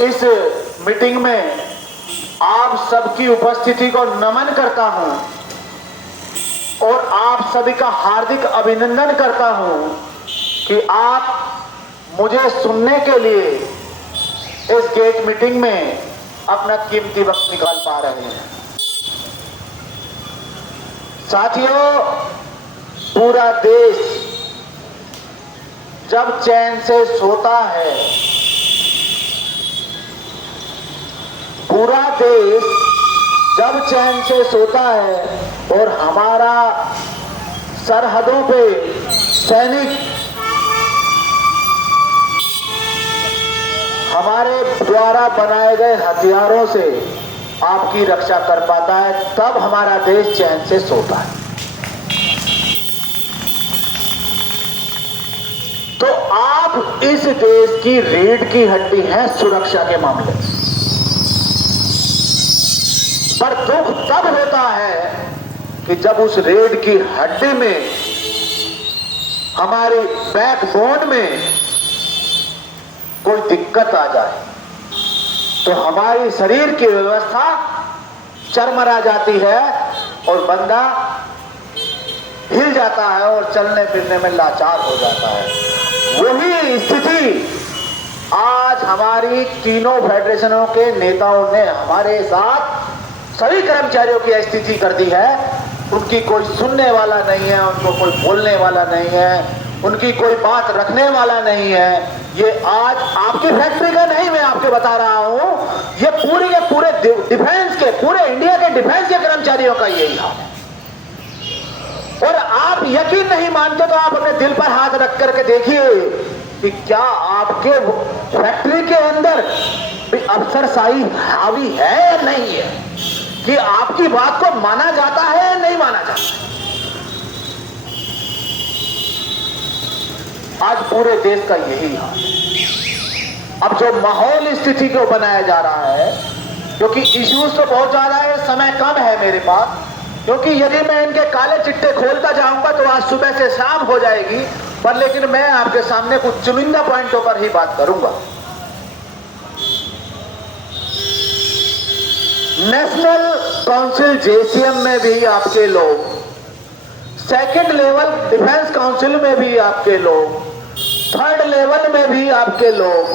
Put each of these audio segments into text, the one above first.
इस मीटिंग में आप सबकी उपस्थिति को नमन करता हूं और आप सभी का हार्दिक अभिनंदन करता हूं कि आप मुझे सुनने के लिए इस गेट मीटिंग में अपना कीमती वक्त निकाल पा रहे हैं। साथियों, पूरा देश जब चैन से सोता है, पूरा देश जब चैन से सोता है और हमारा सरहदों पे सैनिक हमारे द्वारा बनाए गए हथियारों से आपकी रक्षा कर पाता है, तब हमारा देश चैन से सोता है। तो आप इस देश की रीढ़ की हड्डी हैं सुरक्षा के मामले में। पर दुख तब होता है कि जब उस रीढ़ की हड्डी में, हमारी बैकबोन में कोई दिक्कत आ जाए तो हमारी शरीर की व्यवस्था चरमरा जाती है और बंदा हिल जाता है और चलने फिरने में लाचार हो जाता है। वही स्थिति आज हमारी तीनों फेडरेशनों के नेताओं ने हमारे साथ सभी कर्मचारियों की स्थिति कर दी है। उनकी कोई सुनने वाला नहीं है, उनको कोई बोलने वाला नहीं है, उनकी कोई बात रखने वाला नहीं है। ये आज आपकी फैक्ट्री का नहीं, मैं आपके बता रहा हूं, ये पूरे के पूरे डिफेंस के, पूरे इंडिया के डिफेंस के कर्मचारियों का यही हाल है। और आप यकीन नहीं मानते तो आप अपने दिल पर हाथ रख करके देखिए कि क्या आपके फैक्ट्री के अंदर अफसरशाही हावी है या नहीं है, कि आपकी बात को माना जाता है या नहीं माना जाता है। आज पूरे देश का यही हाल है। अब जो माहौल स्थिति को बनाया जा रहा है, क्योंकि इश्यूज तो बहुत ज्यादा है, समय कम है मेरे पास, क्योंकि यदि मैं इनके काले चिट्टे खोलता जाऊंगा तो आज सुबह से शाम हो जाएगी। पर लेकिन मैं आपके सामने कुछ चुनिंदा पॉइंटों पर ही बात करूंगा। नेशनल काउंसिल जेसीएम में भी आपके लोग, सेकंड लेवल डिफेंस काउंसिल में भी आपके लोग, थर्ड लेवल में भी आपके लोग।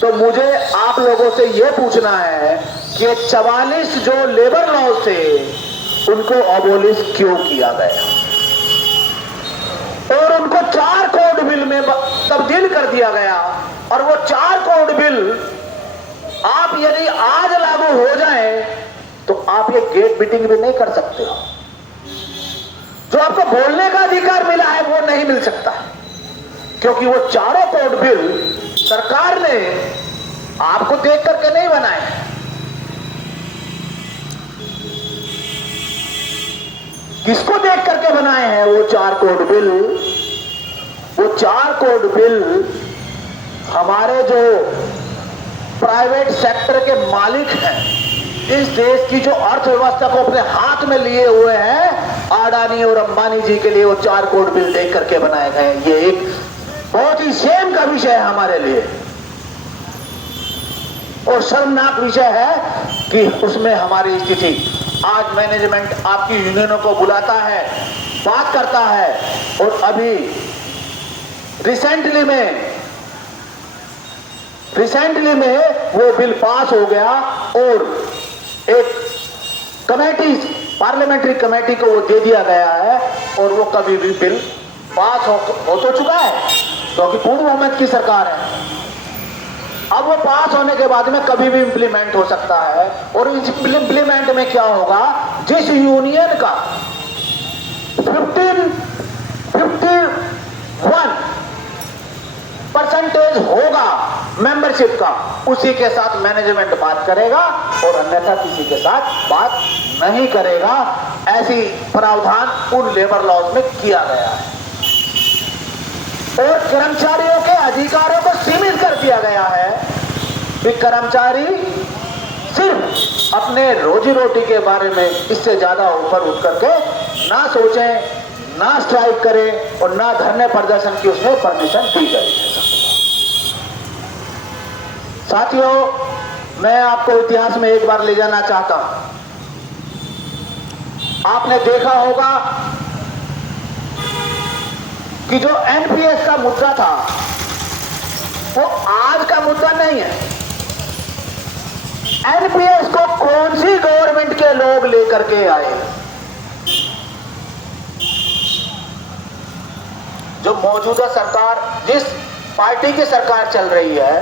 तो मुझे आप लोगों से यह पूछना है कि 44 जो लेबर लॉ थे उनको अबोलिश क्यों किया गया और उनको 4 कोड बिल में तब्दील कर दिया गया। और वो 4 कोड बिल आप यदि आज लागू हो जाए तो आप ये गेट मीटिंग भी नहीं कर सकते हो। जो आपको बोलने का अधिकार मिला है वो नहीं मिल सकता, क्योंकि वो चारों कोड बिल सरकार ने आपको देख करके नहीं बनाए। किसको देख करके बनाए हैं वो 4 कोड बिल? वो 4 कोड बिल हमारे जो प्राइवेट सेक्टर के मालिक हैं, इस देश की जो अर्थव्यवस्था को अपने हाथ में लिए हुए हैं, अडानी और अंबानी जी के लिए वो 4 कोड बिल देख करके बनाए गए। ये एक बहुत ही शेम का विषय है हमारे लिए और शर्मनाक विषय है कि उसमें हमारी स्थिति। आज मैनेजमेंट आपकी यूनियनों को बुलाता है, बात करता है, और अभी रिसेंटली में वो बिल पास हो गया और एक कमेटी, पार्लियामेंट्री कमेटी को वो दे दिया गया है और वो कभी भी बिल पास हो तो चुका है, क्योंकि पूर्ण बहुमत की सरकार है। अब वो पास होने के बाद में कभी भी इंप्लीमेंट हो सकता है। और इस इंप्लीमेंट में क्या होगा, जिस यूनियन का 51% होगा मेंबरशिप का, उसी के साथ मैनेजमेंट बात करेगा और अन्यथा किसी के साथ बात नहीं करेगा। ऐसी प्रावधान उन लेबर लॉज में किया गया है और कर्मचारियों के अधिकारों को सीमित कर दिया गया है कि कर्मचारी सिर्फ अपने रोजी रोटी के बारे में इससे ज्यादा ऊपर उठ करके ना सोचें, ना स्ट्राइक करें और ना धरने प्रदर्शन की उसमें परमिशन दी गई है। साथियों, मैं आपको इतिहास में एक बार ले जाना चाहता हूं। आपने देखा होगा कि जो एनपीएस का मुद्दा था वो आज का मुद्दा नहीं है। एनपीएस को कौन सी गवर्नमेंट के लोग लेकर के आए? जो मौजूदा सरकार, जिस पार्टी की सरकार चल रही है,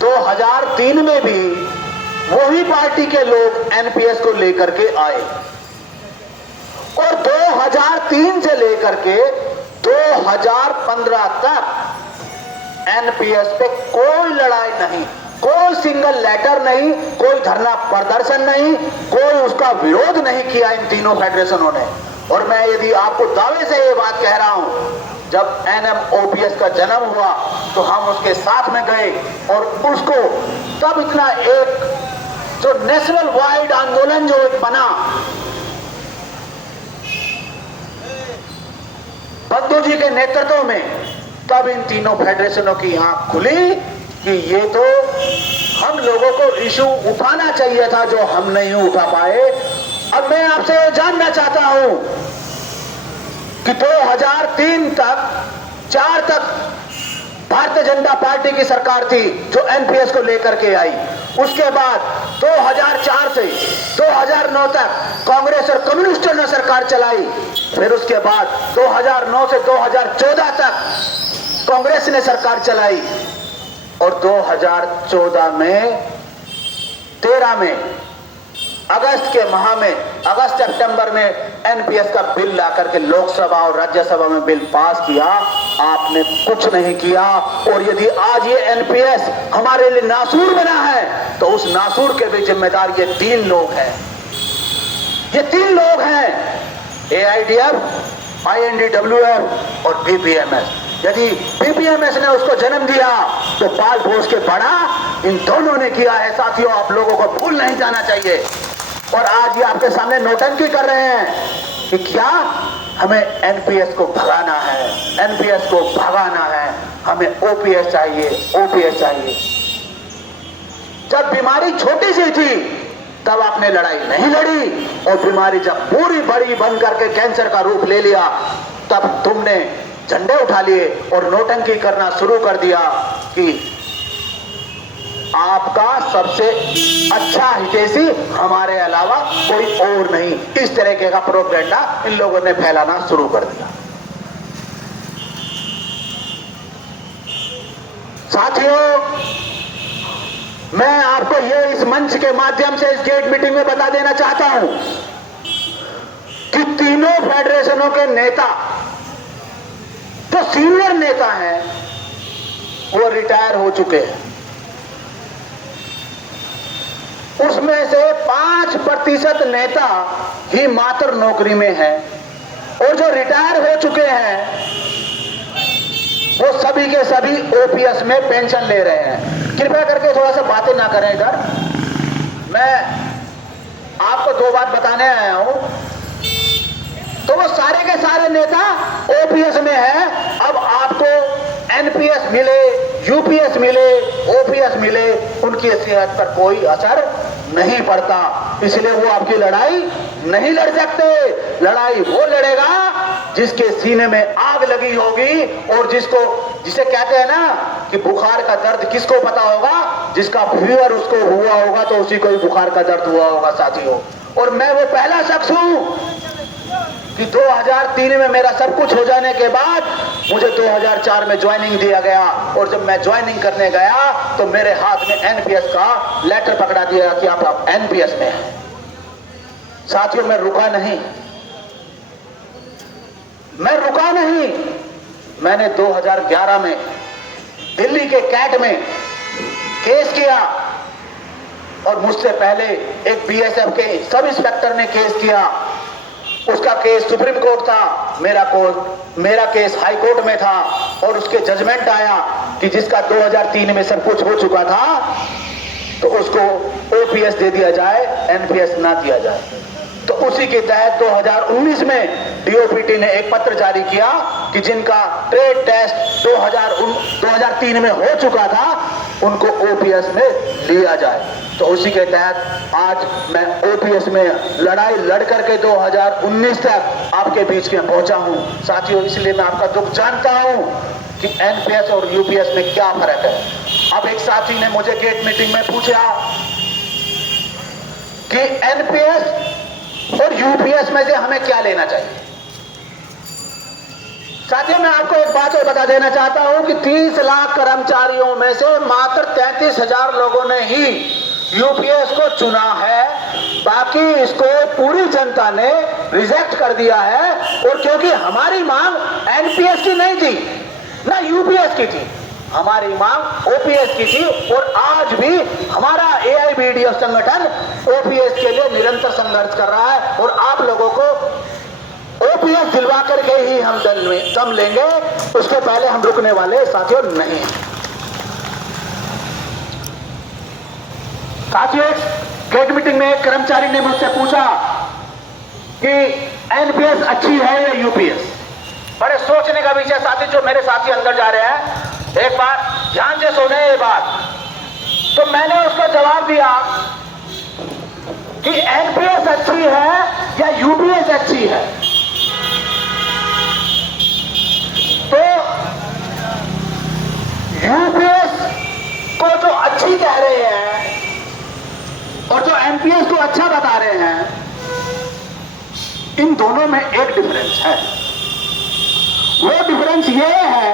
2003 में भी वही पार्टी के लोग एनपीएस को लेकर के आए और 2003 से लेकर के 2015 तक एनपीएस पे कोई लड़ाई नहीं, कोई सिंगल लेटर नहीं, कोई धरना प्रदर्शन नहीं, कोई उसका विरोध नहीं किया इन तीनों फेडरेशनों ने। और मैं यदि आपको दावे से ये बात कह रहा हूं, जब एनएमओपीएस का जन्म हुआ तो हम उसके साथ में गए और उसको तब इतना एक जो नेशनल वाइड आंदोलन जो एक बना, बंधु जी के नेतृत्व में, तब इन तीनों फेडरेशनों की आंख खुली कि ये तो हम लोगों को इशू उठाना चाहिए था जो हम नहीं उठा पाए। अब मैं आपसे जानना चाहता हूं कि 2003 तक 4 तक भारतीय जनता पार्टी की सरकार थी जो एनपीएस को लेकर के आई। उसके बाद 2004 से 2009 तक कांग्रेस और कम्युनिस्टों ने सरकार चलाई। फिर उसके बाद 2009 से 2014 तक कांग्रेस ने सरकार चलाई और 2014 में 13 में अगस्त के माह में, अगस्त सितंबर में एनपीएस का बिल ला करके लोकसभा और राज्यसभा में बिल पास किया। आपने कुछ नहीं किया। और यदि आज ये एनपीएस हमारे लिए नासूर बना है तो उस नासूर के भी जिम्मेदार ये 3 लोग हैं। ये 3 लोग हैं, एआईडीएफ, आईएनडीडब्ल्यूएफ और बीपीएमएस। यदि बीपीएमएस ने उसको जन्म दिया तो पाल पोस के बड़ा इन दोनों ने किया है। साथियों, आप लोगों को भूल नहीं जाना चाहिए। और आज ये आपके सामने नौटंकी कर रहे हैं कि क्या हमें एनपीएस को भगाना है, एनपीएस को भगाना है, हमें ओपीएस चाहिए, ओपीएस चाहिए। जब बीमारी छोटी सी थी तब आपने लड़ाई नहीं लड़ी और बीमारी जब पूरी बड़ी बन करके कैंसर का रूप ले लिया तब तुमने झंडे उठा लिए और नौटंकी करना शुरू कर दिया कि आपका सबसे अच्छा हितैषी हमारे अलावा कोई और नहीं। इस तरीके का प्रोपेगेंडा इन लोगों ने फैलाना शुरू कर दिया। साथियों, मैं आपको ये इस मंच के माध्यम से इस गेट मीटिंग में बता देना चाहता हूं कि तीनों फेडरेशनों के नेता, जो सीनियर नेता हैं, वो रिटायर हो चुके हैं। उसमें से 5% नेता ही मात्र नौकरी में हैं और जो रिटायर हो चुके हैं वो सभी के सभी ओपीएस में पेंशन ले रहे हैं। कृपया करके थोड़ा सा बातें ना करें इधर। मैं आपको 2 बात बताने आया हूं। तो वो सारे के सारे नेता ओपीएस में हैं। अब आपको एनपीएस मिले, यूपीएस मिले, ओपीएस मिले, उनकी सेहत पर कोई असर नहीं पड़ता। इसलिए वो आपकी लड़ाई नहीं लड़ सकते। लड़ाई वो लड़ेगा जिसके सीने में आग लगी होगी और जिसे कहते हैं ना कि बुखार का दर्द किसको पता होगा, जिसका फीवर उसको हुआ होगा तो उसी को ही बुखार का दर्द हुआ होगा साथियों। और मैं वो पहला शख्स हूं कि 2003 में मेरा सब कुछ हो जाने के बाद मुझे 2004 में ज्वाइनिंग दिया गया और जब मैं ज्वाइनिंग करने गया तो मेरे हाथ में एनपीएस का लेटर पकड़ा दिया कि आप एनपीएस में हैं। साथियों, मैं रुका नहीं, मैंने 2011 में दिल्ली के कैट में केस किया और मुझसे पहले एक बीएसएफ के सब इंस्पेक्टर ने केस किया। उसका केस सुप्रीम कोर्ट था, मेरा केस हाई कोर्ट में था और उसके जजमेंट आया कि जिसका 2003 में सब कुछ हो चुका था तो उसको ओपीएस दे दिया जाए, एनपीएस ना दिया जाए। तो उसी के तहत 2019 में डीओपीटी ने एक पत्र जारी किया कि जिनका ट्रेड टेस्ट 2003 में हो चुका था उनको ओपीएस में लिया जाए। तो उसी के तहत आज मैं ओपीएस में लड़ाई लड़ करके 2019 तक आपके बीच में पहुंचा हूं। साथियों, इसलिए मैं आपका दुख जानता हूं कि एनपीएस और यूपीएस में क्या फर्क है। अब एक साथी ने मुझे गेट मीटिंग में पूछा कि एनपीएस और यूपीएस में से हमें क्या लेना चाहिए। साथियों, मैं आपको एक बात और बता देना चाहता हूं कि 30 लाख कर्मचारियों में से मात्र 33,000 लोगों ने ही यूपीएस को चुना है। बाकी इसको पूरी जनता ने रिजेक्ट कर दिया है। और क्योंकि हमारी मांग एनपीएस की नहीं थी, ना यूपीएस की थी, हमारी मांग ओपीएस की थी। और आज भी हमारा एआईबीडीएफ संगठन ओपीएस के लिए निरंतर संघर्ष कर रहा है। और आप लोगों को ओपीएस दिलवा करके ही हम दम लेंगे, उसके पहले हम रुकने वाले साथियों नहीं। साथियों, गेट मीटिंग में एक कर्मचारी ने मुझसे पूछा कि एनपीएस अच्छी है या यूपीएस। बड़े सोचने का विषय साथी, जो मेरे साथी अंदर जा रहे हैं, एक बार ध्यान से सुने ये बात। तो मैंने उसको जवाब दिया कि एनपीएस अच्छी है या यूपीएस अच्छी है। तो यूपीएस को जो अच्छी कह रहे हैं और जो एनपीएस को अच्छा बता रहे हैं, इन दोनों में एक डिफरेंस है। वो डिफरेंस ये है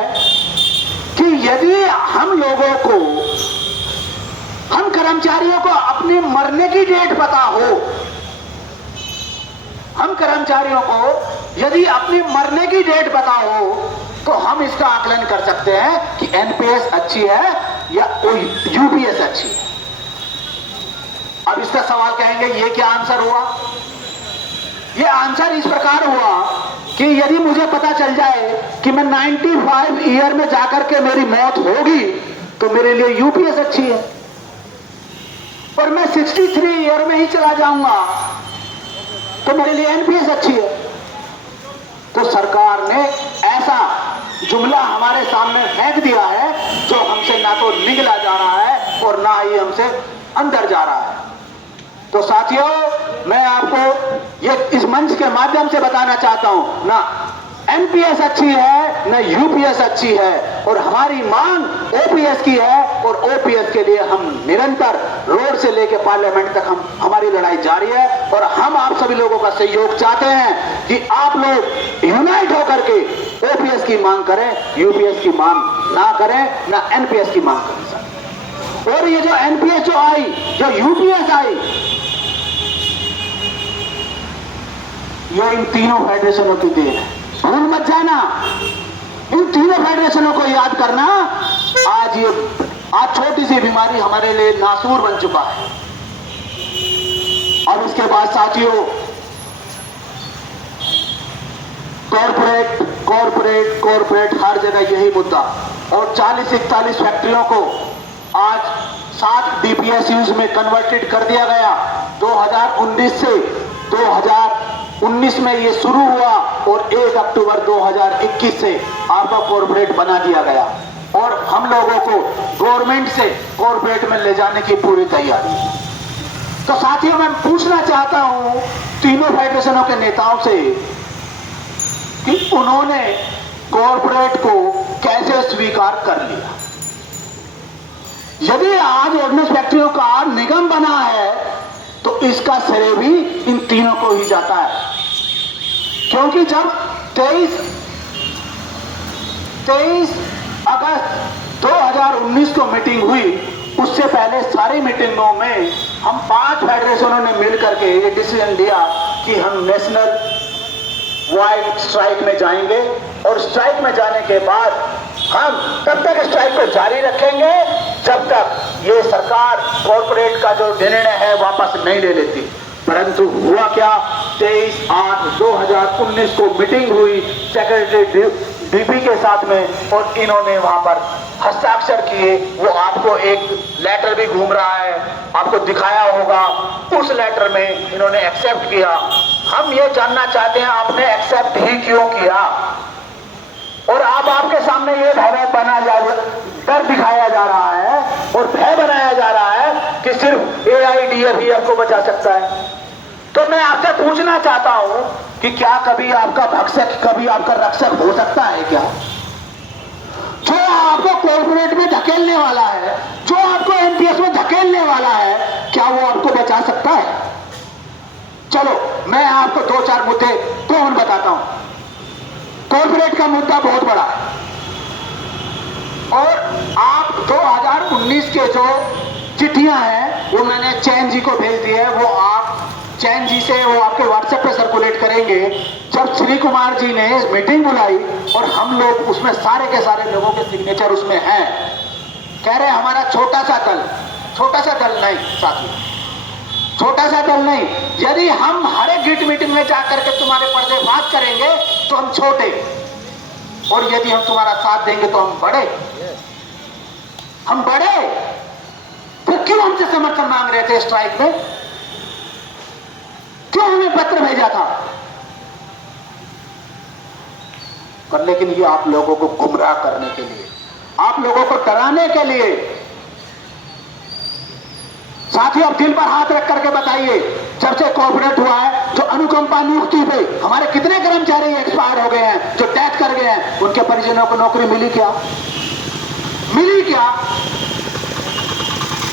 कि यदि हम लोगों को, हम कर्मचारियों को अपनी मरने की डेट पता हो, हम कर्मचारियों को यदि अपनी मरने की डेट पता हो, तो हम इसका आकलन कर सकते हैं कि एनपीएस अच्छी है या यूपीएस अच्छी है। अब इसका सवाल कहेंगे ये क्या आंसर हुआ? ये आंसर इस प्रकार हुआ कि यदि मुझे पता चल जाए कि मैं 95 ईयर में जाकर के मेरी मौत होगी, तो मेरे लिए यूपीएस अच्छी है। और मैं 63 ईयर में ही चला जाऊंगा, तो मेरे लिए एनपीएस अच्छी है। तो सरकार ने ऐसा जुमला हमारे सामने फेंक दिया है जो हमसे ना तो निगला जा रहा है और ना ही हमसे अंदर जा रहा है। तो साथियों, मैं आपको ये इस मंच के माध्यम से बताना चाहता हूं, ना एनपीएस अच्छी है ना यूपीएस अच्छी है। और हमारी मांग ओपीएस की है और ओपीएस के लिए हम निरंतर रोड से लेकर पार्लियामेंट तक हमारी लड़ाई जारी है। और हम आप सभी लोगों का सहयोग चाहते हैं कि आप लोग यूनाइट होकर के ओपीएस की मांग करें, यूपीएस की मांग ना करें, ना एनपीएस की मांग करें। और ये जो एनपीएस जो आई, जो यूपीएस आई, ये इन तीनों फेडरेशनों की देन है। भूल मत जाना, इन तीनों फेडरेशनों को याद करना। आज छोटी सी बीमारी हमारे लिए नासूर बन चुका है। और उसके बाद साथियों, कॉर्पोरेट कॉर्पोरेट कॉर्पोरेट हर जगह यही मुद्दा। और 40-41 फैक्ट्रियों को आज 7 डीपीएसयूज में कन्वर्टेड कर दिया गया। 2019 से 2019 में ये शुरू हुआ और 1 अक्टूबर 2021 से आपका कॉर्पोरेट बना दिया गया। और हम लोगों को गवर्नमेंट से कॉर्पोरेट में ले जाने की पूरी तैयारी है। तो साथियों, मैं पूछना चाहता हूं तीनों फेडरेशनों के नेताओं से कि उन्होंने कॉर्पोरेट को कैसे स्वीकार कर लिया। यदि आज ऑर्डिनेंस फैक्ट्रियों का निगम बना है, तो इसका श्रेय भी इन तीनों को ही जाता है। क्योंकि जब 23 अगस्त 2019 को मीटिंग हुई, उससे पहले सारी मीटिंगों में हम 5 फेडरेशनों ने मिलकर के ये डिसीजन लिया कि हम नेशनल वाइड स्ट्राइक में जाएंगे। और स्ट्राइक में जाने के बाद हम तब तक स्ट्राइक को जारी रखेंगे जब तक ये सरकार कॉर्पोरेट का जो निर्णय है वापस नहीं ले लेती। परंतु हुआ क्या, 23/8/2019 को मीटिंग हुई सेक्रेटरी डीपी के साथ में और इन्होंने वहां पर हस्ताक्षर किए। वो आपको एक लेटर भी घूम रहा है, आपको दिखाया होगा। उस लेटर में इन्होंने एक्सेप्ट किया। हम ये जानना चाहते हैं आपने एक्सेप्ट ही क्यों किया। और अब आपके सामने ये भय बना डर दिखाया जा रहा है और और भय बनाया जा रहा है कि सिर्फ AIDF ही आपको बचा सकता है। तो मैं आपसे पूछना चाहता हूं कि क्या कभी आपका भक्षक, कभी आपका रक्षक हो सकता है क्या? जो आपको कॉर्पोरेट में धकेलने वाला है, जो आपको MPS में धकेलने वाला है, क्या वो आपको बचा सकता है? चलो मैं आपको 2-4 मुद्दे कौन बताता हूं। कॉर्पोरेट का मुद्दा बहुत बड़ा है और आप 2019 के जो चिट्ठियां हैं वो मैंने चैन जी को भेज दी है। वो आप चैन जी से वो आपके व्हाट्सएप पे सर्कुलेट करेंगे। जब श्री कुमार जी ने मीटिंग बुलाई और हम लोग उसमें सारे के सारे लोगों के सिग्नेचर उसमें हैं, कह रहे हमारा छोटा सा दल नहीं साथी, छोटा सा दल नहीं, यदि हम हर एक गिट मीटिंग में जाकर के तुम्हारे पर्दाफाश करेंगे तो हम छोटे, और यदि हम तुम्हारा साथ देंगे तो हम बड़े। फिर क्यों हमसे समर्थन मांग रहे थे स्ट्राइक में? क्यों हमें पत्र भेजा था? पर लेकिन ये आप लोगों को गुमराह करने के लिए, आप लोगों को डराने के लिए। साथियों, अब दिल पर हाथ रख करके बताइए, जब से कॉर्पोरेट हुआ है, जो अनुकंपा नियुक्ति पे हमारे कितने कर्मचारी एक्सपायर हो गए हैं, जो डेथ कर गए हैं, उनके परिजनों को नौकरी मिली क्या?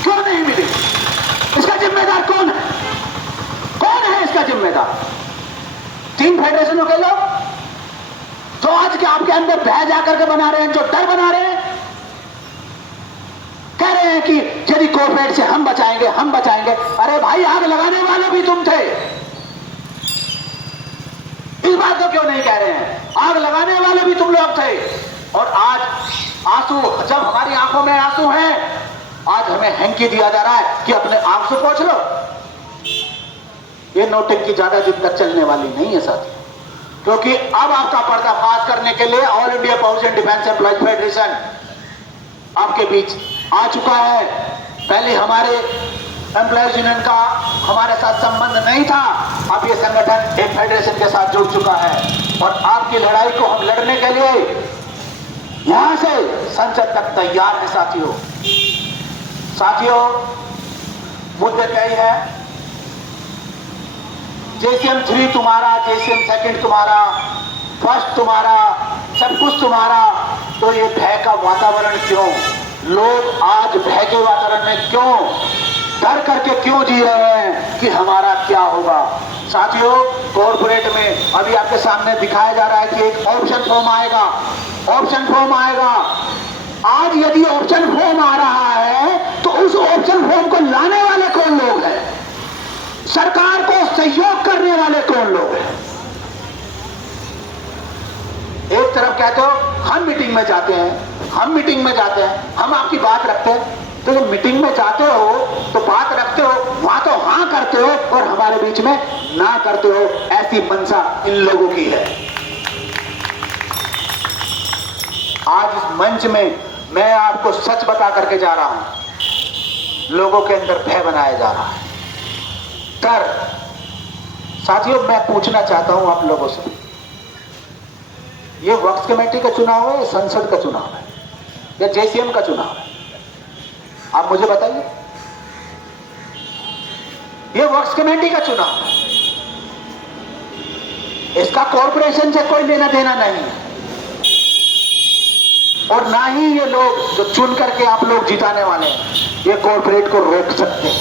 क्यों नहीं मिली? इसका जिम्मेदार कौन है? कौन है इसका जिम्मेदार? 3 फेडरेशनों के लोग जो आज के आपके अंदर भय जाकर के बना रहे हैं, जो डर बना रहे हैं, कह रहे हैं कि यदि कॉर्पोरेट से हम बचाएंगे। अरे भाई, आग लगाने वाले भी तुम थे। इस बात को क्यों नहीं कह रहे हैं? आग लगाने वाले भी तुम लोग थे। और आज आंसू, जब हमारी आंखों में आंसू हैं, आज हमें हैंकी दिया जा रहा है कि अपने आंसू पोंछ लो। ये नोटंकी ज्यादा दिन तक चलने वाली नहीं है साथी, क्योंकि अब आपका पर्दाफाश करने के लिए all India power and defence employees federation आपके बीच आ चुका है। पहले हमारे एम्प्लॉयज यूनियन का हमारे साथ संबंध नहीं था, अब ये संगठन एक फेडरेशन के साथ जुड़ चुका है और आपकी लड़ाई को हम लड़ने के लिए यहां से संसद तक तैयार है। साथियों, मुद्दे कई है। JCM 3 तुम्हारा, JCM 2 तुम्हारा, फर्स्ट तुम्हारा, सब कुछ तुम्हारा। तो ये भय का वातावरण क्यों? लोग आज भय के वातावरण में क्यों, डर करके क्यों जी रहे हैं कि हमारा क्या होगा? साथियों, कॉर्पोरेट में अभी आपके सामने दिखाया जा रहा है कि एक ऑप्शन फॉर्म आएगा। आज यदि ऑप्शन फॉर्म आ रहा है तो उस ऑप्शन फॉर्म को लाने वाले कौन लोग हैं? सरकार को सहयोग करने वाले कौन लोग हैं? एक तरफ कहते हो हम मीटिंग में जाते हैं, हम आपकी बात रखते हैं। तो जब मीटिंग में जाते हो तो बात रखते हो, वहां तो हाँ करते हो और हमारे बीच में ना करते हो। ऐसी मंशा इन लोगों की है। आज इस मंच में मैं आपको सच बता करके जा रहा हूं, लोगों के अंदर भय बनाया जा रहा है, डर। साथियों, मैं पूछना चाहता हूं आप लोगों से, ये वक्फ कमेटी का चुनाव है, संसद का चुनाव है, या JCM का चुनाव है? आप मुझे बताइए। ये वक्फ कमेटी का चुनाव है, इसका कॉर्पोरेशन से कोई लेना देना नहीं है, और ना ही ये लोग जो चुन करके आप लोग जिताने वाले हैं ये कॉर्पोरेट को रोक सकते हैं।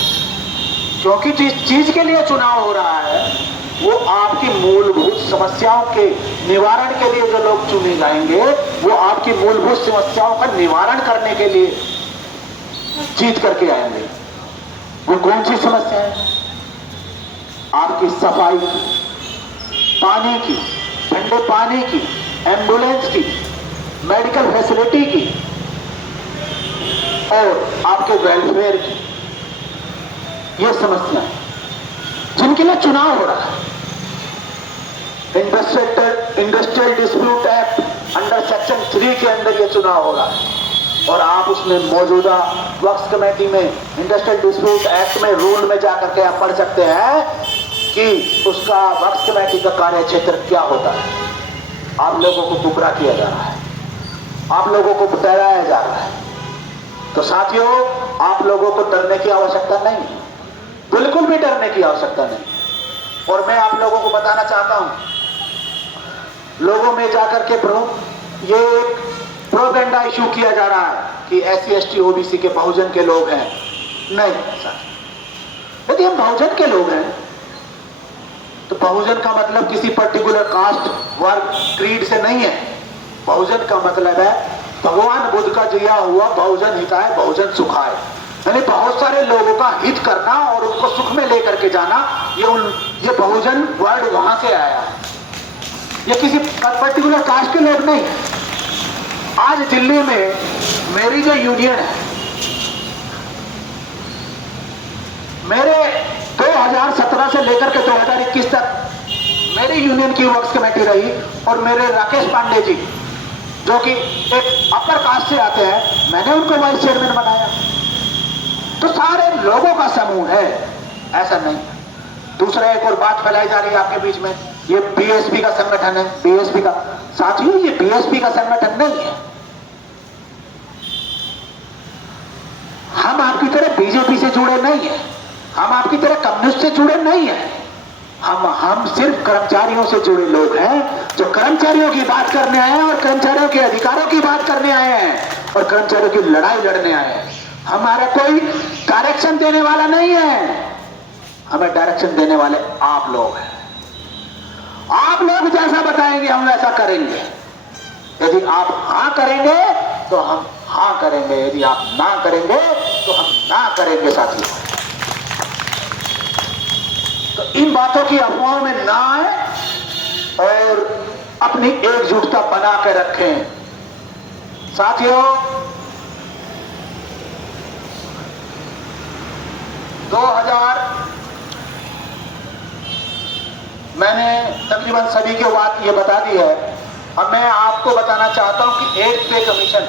क्योंकि जिस चीज के लिए चुनाव हो रहा है वो आपकी मूलभूत समस्याओं के निवारण के लिए जो लोग चुने जाएंगे, वो आपकी मूलभूत समस्याओं का निवारण करने के लिए जीत करके आएंगे। वो कौन सी समस्या है? आपकी सफाई की, पानी की, ठंडे पानी की, एम्बुलेंस की, मेडिकल फैसिलिटी की और आपके वेलफेयर की। ये समस्या जिनके लिए चुनाव हो रहा है। Industrial dispute act under section 3 के अंदर ये चुनाव हो रहा है और आप उसमें मौजूदा वक्फ कमेटी में इंडस्ट्रियल डिस्प्यूट एक्ट में रूल में जाकर के आप पढ़ सकते हैं कि उसका वक्फ कमेटी का कार्य क्षेत्र क्या होता है। आप लोगों को गुमराह किया जा रहा है, आप लोगों को डराया जा रहा है। तो साथियों, आप लोगों को डरने की आवश्यकता नहीं है, बिल्कुल भी डरने की आवश्यकता नहीं। और मैं आप लोगों को बताना चाहता हूं, लोगों में जाकर के ये एक प्रोपेगेंडा इशू किया जा रहा है कि SC ST OBC के बहुजन के लोग हैं। नहीं ऐसा, यदि हम बहुजन के लोग हैं तो बहुजन का मतलब किसी पर्टिकुलर कास्ट, वर्ग, क्रीड से नहीं है। बहुजन का मतलब है भगवान बुद्ध का दिया हुआ बहुजन हिताय बहुजन सुखाय, यानी बहुत सारे लोगों का हित करना और उनको सुख में लेकर के जाना। ये बहुजन वर्ड वहां से आया है, ये किसी पर्टिकुलर कास्ट के लोग नहीं। आज दिल्ली में मेरी जो यूनियन है, मेरे 2017 से लेकर के 2021 तक मेरी यूनियन की वर्क्स कमेटी रही, और मेरे राकेश पांडे जी जो कि एक अपर कास्ट से आते हैं, मैंने उनको वाइस चेयरमैन बनाया। तो सारे लोगों का समूह है, ऐसा नहीं। दूसरा एक और बात फैलाई जा रही है आपके बीच में, ये BSP का संगठन है, BSP का। साथियों, ये BSP का संगठन नहीं है। हम आपकी तरह BJP से जुड़े नहीं है, हम आपकी तरह कम्युनिस्ट से जुड़े नहीं है। हम सिर्फ कर्मचारियों से जुड़े लोग हैं, जो कर्मचारियों की बात करने आए हैं और कर्मचारियों के अधिकारों की बात करने आए हैं और कर्मचारियों की लड़ाई लड़ने आए हैं। हमारा कोई डायरेक्शन देने वाला नहीं है, हमें डायरेक्शन देने वाले आप लोग हैं। आप लोग जैसा बताएंगे हम वैसा करेंगे। यदि आप हाँ करेंगे तो हम हाँ करेंगे, यदि आप ना करेंगे तो हम ना करेंगे। साथियों, तो इन बातों की अफवाहों में ना आए और अपनी एकजुटता बना के रखें। साथियों, 2000 मैंने तकरीबन सभी के बात ये बता दी है। अब मैं आपको बताना चाहता हूं कि 8th पे कमीशन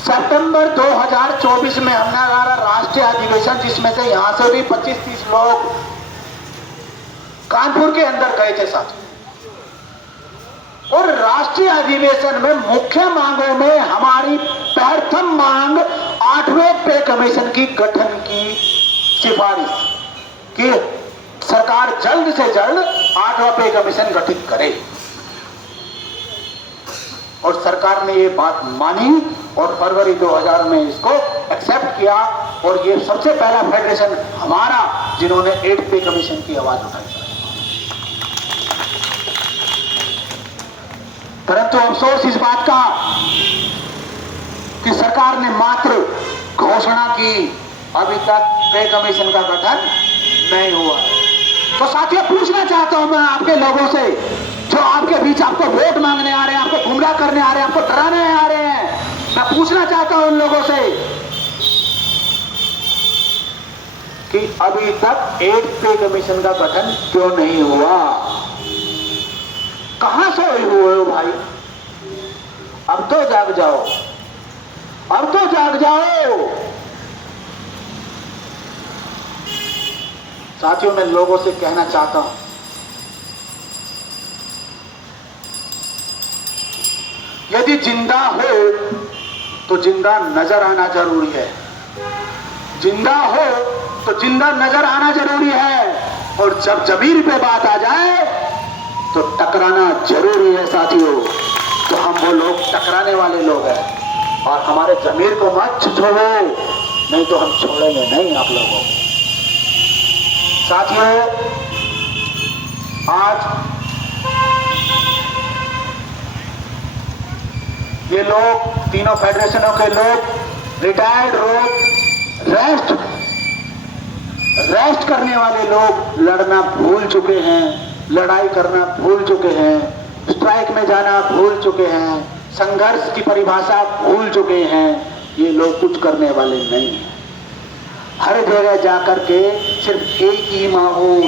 सितंबर 2024 में हमने हमारा राष्ट्रीय अधिवेशन, जिसमें से यहां से भी 25-30 लोग कानपुर के अंदर गए थे साथ। और राष्ट्रीय अधिवेशन में मुख्य मांगों में हमारी प्रथम मांग 8वें पे कमीशन की गठन की सिफारिश कि सरकार जल्द से जल्द 8वां पे कमीशन गठित करे। और सरकार ने ये बात मानी और फरवरी 2000 में इसको एक्सेप्ट किया, और ये सबसे पहला फेडरेशन हमारा जिन्होंने 8th पे कमीशन की आवाज उठाई। परंतु अफसोस इस बात का कि सरकार ने मात्र घोषणा की, अभी तक पे कमीशन का गठन नहीं हुआ। तो साथियों, पूछना चाहता हूं मैं आपके लोगों से जो आपके बीच आपको वोट मांगने आ रहे हैं, आपको गुमराह करने आ रहे हैं, आपको डराने आ रहे हैं, मैं पूछना चाहता हूं उन लोगों से कि अभी तक 8th पे कमीशन का गठन क्यों नहीं हुआ? कहां सोए हुए हो भाई? अब तो जाग जाओ, अब तो जाग जाओ। साथियों, मैं लोगों से कहना चाहता हूं, यदि जिंदा हो तो जिंदा नजर आना जरूरी है, जिंदा हो तो जिंदा नजर आना जरूरी है। और जब जमीन पे बात आ जाए तो टकराना जरूरी है साथियों। तो हम वो लोग टकराने वाले लोग हैं, और हमारे जमीर को मत छोड़ो, नहीं तो हम छोड़ेंगे नहीं आप लोगों को। साथियों, आज ये लोग, तीनों फेडरेशनों के लोग, रिटायर्ड लोग, रेस्ट करने वाले लोग लड़ना भूल चुके हैं, लड़ाई करना भूल चुके हैं, स्ट्राइक में जाना भूल चुके हैं, संघर्ष की परिभाषा भूल चुके हैं। ये लोग कुछ करने वाले नहीं हैं। हर जगह जाकर के सिर्फ एक ही माहौल,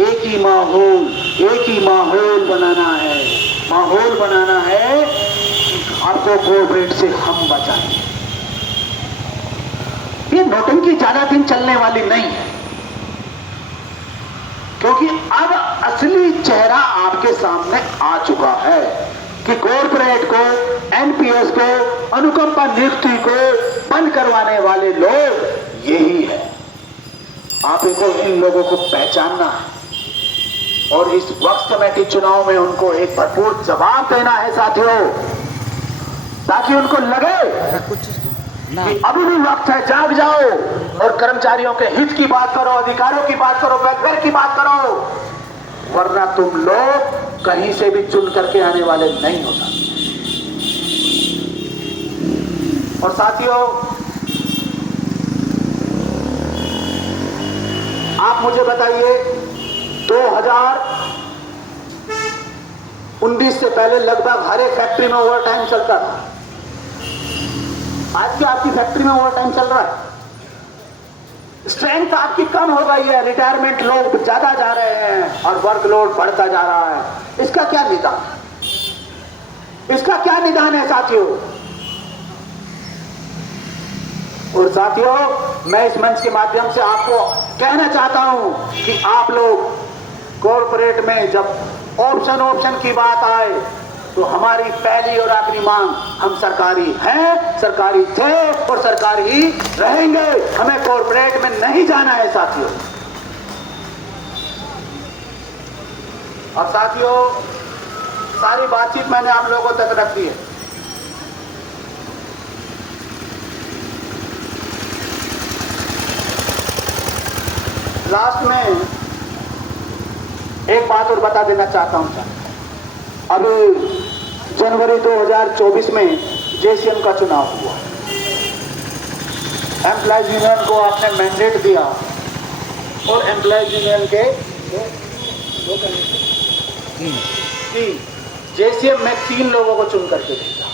एक ही माहौल, एक ही माहौल बनाना है। माहौल बनाना है कि भारतीय कोविड से हम बचाएं। ये नोटंकी ज्यादा दिन चलने वाली नहीं है, क्योंकि अब असली चेहरा आपके सामने आ चुका है कि कॉर्पोरेट को एनपीएस को, अनुकंपा नियुक्ति को बंद करवाने वाले लोग यही है। आप इनको, इन लोगों को पहचानना है और इस वक्फ कमेटी चुनाव में उनको एक भरपूर जवाब देना है साथियों, ताकि उनको लगे कि अभी भी वक्त है, जाग जाओ और कर्मचारियों के हित की बात करो, अधिकारों की बात करो, वेलफेयर की बात करो, वरना तुम लोग कहीं से भी चुन करके आने वाले नहीं हो सकते। और साथियों, आप मुझे बताइए, 2019 से पहले लगभग हर एक फैक्ट्री में ओवर टाइम चलता था। आज क्या आपकी फैक्ट्री में ओवर टाइम चल रहा है? स्ट्रेंथ आपकी कम हो गई है, रिटायरमेंट लोग ज्यादा जा रहे हैं और वर्कलोड बढ़ता जा रहा है। इसका क्या निदान, इसका क्या निदान है साथियों? और साथियों, मैं इस मंच के माध्यम से आपको कहना चाहता हूं कि आप लोग कॉर्पोरेट में जब ऑप्शन की बात आए तो हमारी पहली और आखिरी मांग, हम सरकारी हैं, सरकारी थे और सरकारी ही रहेंगे। हमें कॉर्पोरेट में नहीं जाना है साथियों। और साथियों, सारी बातचीत मैंने आप लोगों तक रख दी है। लास्ट में एक बात और बता देना चाहता हूं। अभी जनवरी 2024 में जेसीएम का चुनाव हुआ। एम्प्लॉयज यूनियन को आपने मैंडेट दिया और एम्प्लॉयज यूनियन के जेसीएम में 3 लोगों को चुन करके भेजा।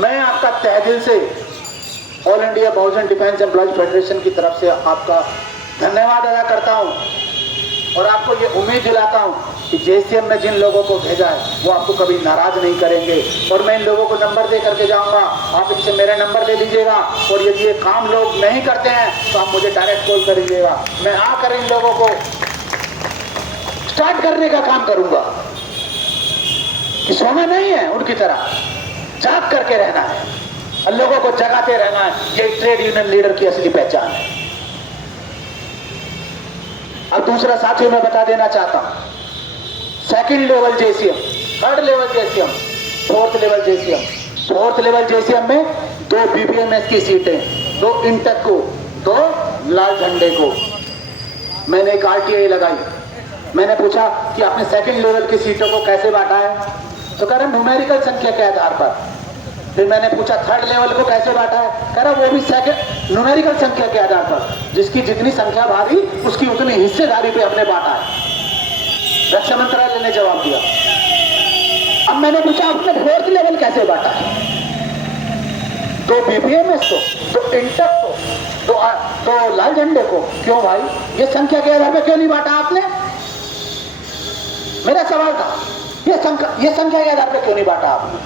मैं आपका तहे दिल से ऑल इंडिया बहुजन डिफेंस एम्प्लॉयज फेडरेशन की तरफ से आपका धन्यवाद अदा करता हूं और आपको ये उम्मीद दिलाता हूं कि जेसीएम में जिन लोगों को भेजा है वो आपको कभी नाराज नहीं करेंगे। और मैं इन लोगों को नंबर दे करके जाऊंगा, आप इनसे मेरा नंबर ले लीजिएगा और यदि ये काम लोग नहीं करते हैं तो आप मुझे डायरेक्ट कॉल कर लीजिएगा। मैं आकर इन लोगों को स्टार्ट करने का काम करूंगा कि सोना नहीं है, उनकी तरह जाग करके रहना है और लोगों को जगाते रहना है। ये ट्रेड यूनियन लीडर की असली पहचान है। अब दूसरा साथियों मैं बता देना चाहता हूं, second level JCM, third level JCM, fourth level JCM. Fourth level JCM में 2 बीपीएमएस की सीटें, 2 इंटक को, 2 लाल झंडे को। मैंने एक आरटीआई लगाई। मैंने पूछा कि आपने सेकंड लेवल की सीटों को कैसे बांटा है, तो कह रहे न्यूमेरिकल संख्या के आधार पर। फिर मैंने पूछा थर्ड लेवल को कैसे बांटा है, कह रहा वो भी सेकंड न्यूमेरिकल संख्या के आधार पर, जिसकी जितनी संख्या भारी उसकी उतनी हिस्सेदारी पे हमने बांटा है। रक्षा मंत्रालय ने जवाब दिया। अब मैंने पूछा आपने फोर्थ लेवल कैसे बांटा है, 2 बीपीएमएस को, 2 इंटक को, 2 लाल झंडे को। क्यों भाई, ये संख्या के आधार पर क्यों नहीं बांटा आपने? मेरा सवाल था, ये संख्या के आधार पर क्यों नहीं बांटा आपने?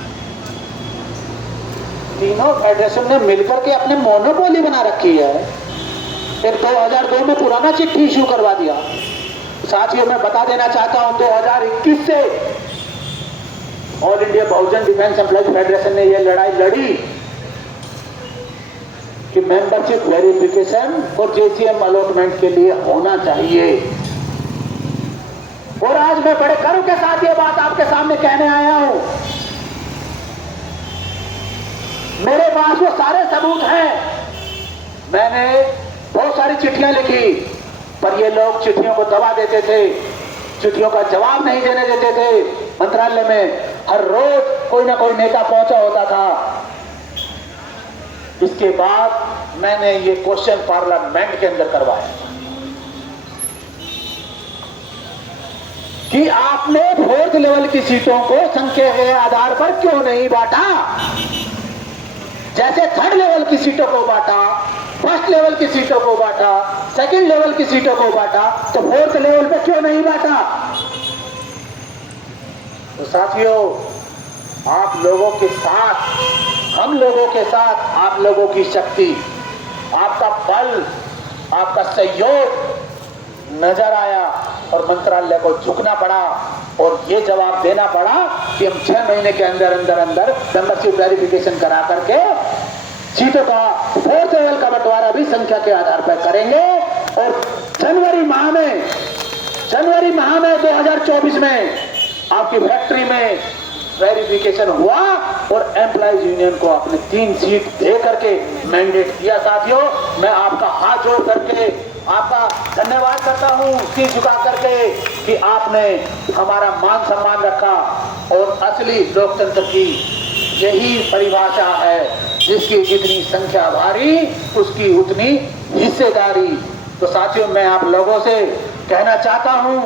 तीनों फेडरेशन ने मिलकर के अपने मोनोपोली बना रखी है। फिर 2002 में पुराना चिट्ठी इशू करवा दिया। साथियों मैं बता देना चाहता हूं, 2021 से ऑल इंडिया बहुजन डिफेंस एम्प्लॉयज फेडरेशन ने यह लड़ाई लड़ी कि मेंबरशिप वेरिफिकेशन और जेसीएम अलॉटमेंट के लिए होना चाहिए। और आज मैं बड़े गर्व के साथ ये बात आपके सामने कहने आया हूं। मेरे पास वो सारे सबूत हैं। मैंने बहुत सारी चिट्ठियां लिखी, पर ये लोग चिट्ठियों को दबा देते थे, चिट्ठियों का जवाब नहीं देने देते थे। मंत्रालय में हर रोज कोई ना कोई नेता पहुंचा होता था। इसके बाद मैंने ये क्वेश्चन पार्लियामेंट के अंदर करवाया कि आपने फोर्थ लेवल की सीटों को संख्या के आधार पर क्यों नहीं बांटा? जैसे थर्ड लेवल की सीटों को बांटा, फर्स्ट लेवल की सीटों को बांटा, सेकंड लेवल की सीटों को बांटा, तो फोर्थ लेवल पे क्यों नहीं बांटा? तो साथियों, आप लोगों के साथ, हम लोगों के साथ आप लोगों की शक्ति, आपका बल, आपका सहयोग नजर आया और मंत्रालय को झुकना पड़ा और ये जवाब देना पड़ा कि हम 6 महीने के अंदर मेंबरशिप वेरिफिकेशन करा करके सीटों का 4th लेवल का बंटवारा भी संख्या के आधार पर करेंगे। और जनवरी माह में 2024 में आपकी फैक्ट्री में वेरिफिकेशन हुआ और एम्प्लॉइज यूनियन को अपने 3 सीट दे करके मैंडेट दिया। साथियों, मैं आपका हाथ जोड़ करके आपका धन्यवाद करता हूं, सिर झुका करके कि आपने हमारा मान सम्मान रखा। और असली लोकतंत्र की यही परिभाषा है, जिसकी जितनी संख्या भारी उसकी उतनी हिस्सेदारी। तो साथियों, मैं आप लोगों से कहना चाहता हूं,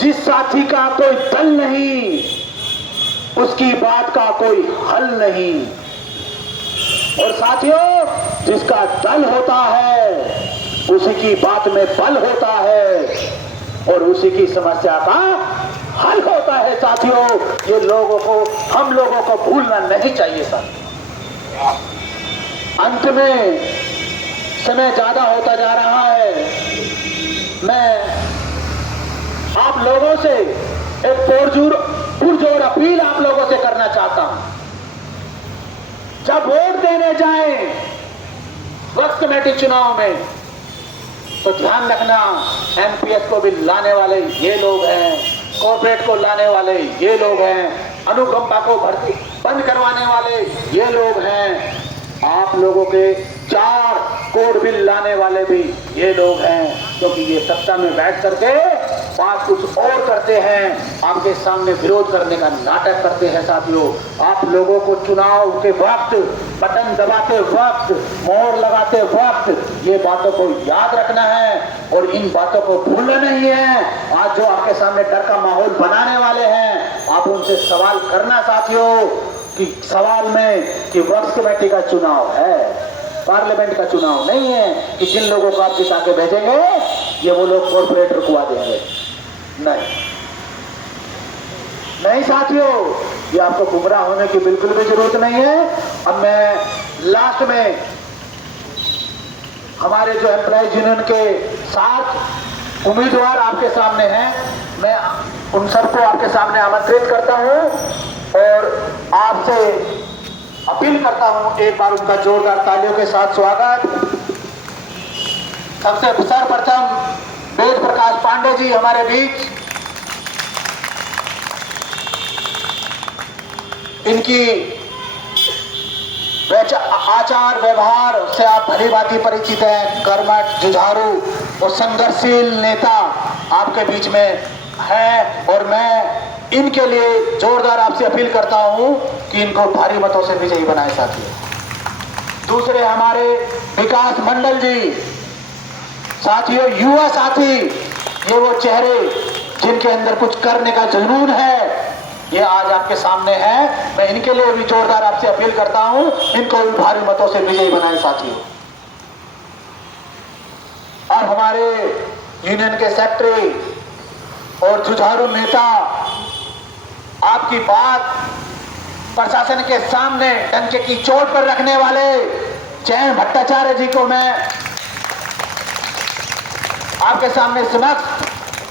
जिस साथी का कोई दल नहीं उसकी बात का कोई हल नहीं। और साथियों, जिसका दल होता है उसी की बात में बल होता है और उसी की समस्या का हल होता है। साथियों, ये हम लोगों को भूलना नहीं चाहिए। साथियों, अंत में समय ज्यादा होता जा रहा है। मैं आप लोगों से एक पुरजोर अपील आप लोगों से करना चाहता हूं। जब वोट देने जाएं वक्फ कमेटी चुनाव में, तो ध्यान रखना, एनपीएस को भी लाने वाले ये लोग हैं, कॉर्पोरेट को लाने वाले ये लोग हैं, अनुकंपा को भर्ती बंद करवाने वाले ये लोग हैं, आप लोगों के 4 कोड बिल लाने वाले भी ये लोग हैं। क्योंकि ये सत्ता में बैठ करके बात कुछ और करते हैं, आपके सामने विरोध करने का नाटक करते हैं। साथियों, आप लोगों को चुनाव के वक्त, बटन दबाते वक्त, मोहर लगाते वक्त ये बातों को याद रखना है और इन बातों को भूलना नहीं है। आज जो आपके सामने डर का माहौल बनाने वाले हैं, आप उनसे सवाल करना। साथियों, कि सवाल में कि वक्फ कमेटी का चुनाव है, पार्लियामेंट का चुनाव नहीं है कि जिन लोगों को आप जिता के भेजेंगे ये वो लोग कॉर्पोरेट रुकवा देंगे। नहीं साथियों, ये आपको गुमराह होने की बिल्कुल भी जरूरत नहीं है। अब मैं लास्ट में हमारे जो एम्प्लॉइज यूनियन के 7 उम्मीदवार आपके सामने हैं, मैं उन सबको आपके सामने आमंत्रित करता हूं और आपसे अपील करता हूं, एक बार उनका जोरदार तालियों के साथ स्वागत। सबसे सर्वप्रथम वेद प्रकाश पांडे जी हमारे बीच, इनकी आचार व्यवहार से आप भली भांति परिचित हैं। कर्मठ, जुझारू और संघर्षशील नेता आपके बीच में है और मैं इनके लिए जोरदार आपसे अपील करता हूं कि इनको भारी मतों से विजयी बनाए। साथियों, दूसरे हमारे विकास मंडल जी, साथियों युवा साथी, ये वो चेहरे जिनके अंदर कुछ करने का जुनून है, ये आज आपके सामने है। मैं इनके लिए भी जोरदार आपसे अपील करता हूं, इनको भी भारी मतों से विजयी बनाए। साथियों, और हमारे यूनियन के सेक्रेटरी और जुझारू नेता, आपकी बात प्रशासन के सामने डंके की चोट पर रखने वाले जयंत भट्टाचार्य जी को मैं आपके सामने समक्ष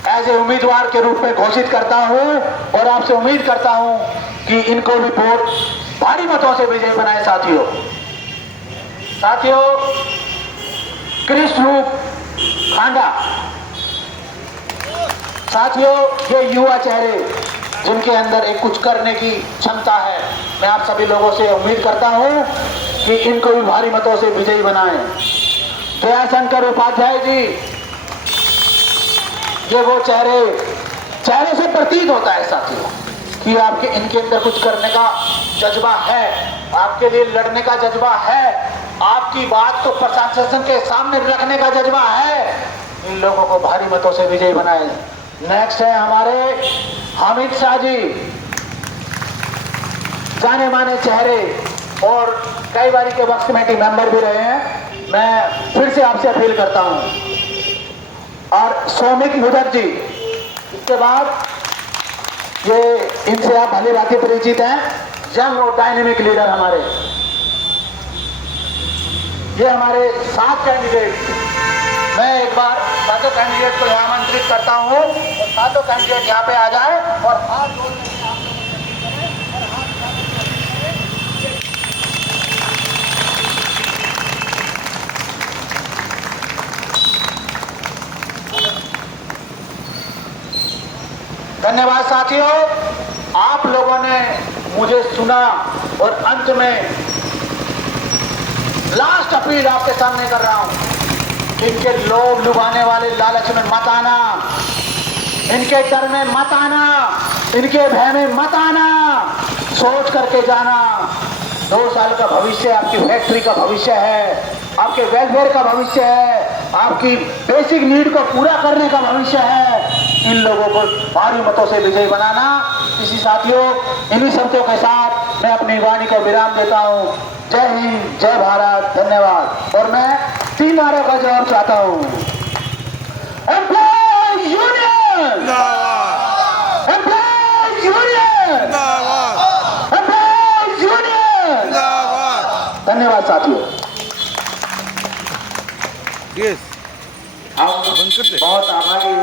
एज ए उम्मीदवार के रूप में घोषित करता हूं और आपसे उम्मीद करता हूं कि इनको भी वोट भारी मतों से विजयी बनाए। साथियों, कृष्ण रूप खांडा, साथियों ये युवा चेहरे जिनके अंदर एक कुछ करने की क्षमता है, मैं आप सभी लोगों से उम्मीद करता हूं कि इनको भी भारी मतों से विजयी बनाएं। दयाशंकर उपाध्याय जी, ये वो चेहरे से प्रतीत होता है साथियों कि आपके इनके अंदर कुछ करने का जज्बा है, आपके लिए लड़ने का जज्बा है, आपकी बात को प्रशासन के सामने रखने का जज्बा है। इन लोगों को भारी मतों से विजयी बनाए। नेक्स्ट है हमारे हामिद शाह जी, जाने माने चेहरे और कई बार के वक्फ कमेटी मेंबर भी रहे हैं। मैं फिर से आपसे अपील करता हूं। और सौमिक मुदत जी, इसके बाद ये इनसे आप भली भांति परिचित हैं, यंग और डायनेमिक लीडर हमारे, ये हमारे 7 कैंडिडेट मैं एक बार सातों कैंडिडेट को यहाँ आमंत्रित करता हूँ और सातों कैंडिडेट यहाँ पे आ जाए और हाथ जोड़ करके आप लोग करें और हाथ उठा करके धन्यवाद साथियों, आप लोगों ने मुझे सुना और अंत में लास्ट अपील आपके सामने कर रहा हूं। इनके लोभ लुभाने वाले लालच में मत आना, इनके डर में मत आना, इनके भय में मत आना, सोच करके जाना। 2 साल का भविष्य आपकी फैक्ट्री का भविष्य है, आपके वेलफेयर का भविष्य है, आपकी बेसिक नीड को पूरा करने का भविष्य है। इन लोगों को भारी मतों से विजयी बनाना। इसी साथियों, इन्हीं शब्दों के साथ मैं अपनी वाणी को विराम देता हूँ। जय हिंद, जय भारत, धन्यवाद। और मैं 3 नारों का जवाब चाहता हूँ। एम्प्लॉयज यूनियन जिंदाबाद, एम्प्लॉयज यूनियन जिंदाबाद, एम्प्लॉयज यूनियन जिंदाबाद। धन्यवाद साथियों। यस, हम बहुत आभारी हैं।